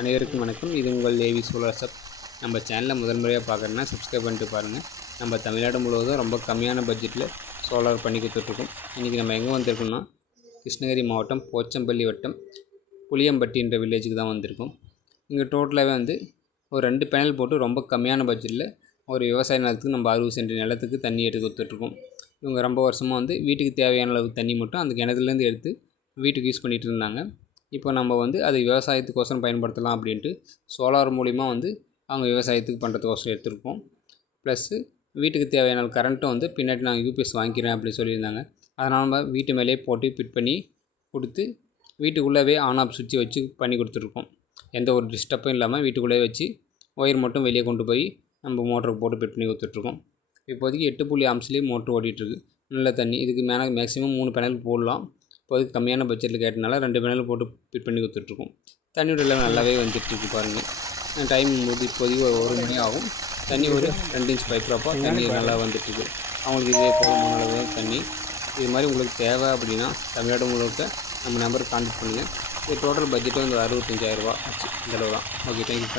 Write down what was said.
அனைவருக்கும் வணக்கம். இது உங்கள் ஏவி சோலார் சப். நம்ம சேனலை முதல் முறையாக பார்க்குறேன்னா சப்ஸ்கிரைப் பண்ணிட்டு பாருங்கள். நம்ம தமிழ்நாடு முழுவதும் ரொம்ப கம்மியான பட்ஜெட்டில் சோலார் பண்ணி கொடுத்துட்ருக்கோம். இன்றைக்கி நம்ம எங்கே வந்திருக்கோம்னா கிருஷ்ணகிரி மாவட்டம் போச்சம்பள்ளி வட்டம் புளியம்பட்டின்ற வில்லேஜுக்கு தான் வந்திருக்கோம். இங்கே டோட்டலாகவே ஒரு 2 பேனல் போட்டு ரொம்ப கம்மியான பட்ஜெட்டில் ஒரு விவசாய நிலத்துக்கு நம்ம 60 சென்ட் நிலத்துக்கு தண்ணி எடுத்து கொடுத்துட்ருக்கோம். இவங்க ரொம்ப வருஷமாக வீட்டுக்கு தேவையான அளவுக்கு தண்ணி மட்டும் அந்த கிணத்துலேருந்து எடுத்து வீட்டுக்கு யூஸ் பண்ணிகிட்டு இருந்தாங்க. இப்போ நம்ம அது விவசாயத்துக்கோசரம் பயன்படுத்தலாம் அப்படின்ட்டு சோலார் மூலிமா அவங்க விவசாயத்துக்கு பண்ணுறதுக்கோசரம் எடுத்துருக்கோம். ப்ளஸ்ஸு வீட்டுக்கு தேவையான கரண்ட்டும் பின்னாடி நாங்கள் யூபிஎஸ் வாங்கிக்கிறேன் அப்படின்னு சொல்லியிருந்தாங்க. அதனால் நம்ம வீட்டு மேலேயே போட்டு ஃபிட் பண்ணி கொடுத்து வீட்டுக்குள்ளே ஆன் ஆஃப் சுவிட்சை வச்சு பண்ணி கொடுத்துருக்கோம். எந்த ஒரு டிஸ்டர்பும் இல்லாமல் வீட்டுக்குள்ளே வச்சு ஒயர் மட்டும் வெளியே கொண்டு போய் நம்ம மோட்டருக்கு போட்டு ஃபிட் பண்ணி கொடுத்துட்ருக்கோம். இப்போதைக்கு 8.5 ஆம்ஸ்லேயே மோட்ரு ஓடிட்டுருக்கு. நல்ல தண்ணி. இதுக்கு மேக்ஸிமம் 3 பேனல் போடலாம். இப்போதைக்கு கம்மியான பட்ஜெட்டில் கேட்டனால 2 பேனல் போட்டு ஃபிட் பண்ணி கொடுத்துட்ருக்கோம். தண்ணியோட லெவல் நல்லாவே வந்துட்டுருக்கு பாருங்கள். டைம் இப்போதைக்கு ஒரு மணி ஆகும். தண்ணி ஒரு 2 இன்ச் பைப் ட்ராப்பாக தண்ணி நல்லா வந்துட்டுருக்கு. அவங்களுக்கு இதே போதுமான அளவு தண்ணி. இது மாதிரி உங்களுக்கு தேவை அப்படின்னா தமிழ்நாடு முழுக்க நம்ம நம்பருக்கு கான்டாக்ட் பண்ணுங்கள். இது டோட்டல் பட்ஜெட்டு 65,000 ரூபா ஆச்சு. இந்த அளவு தான். Okay, thank you.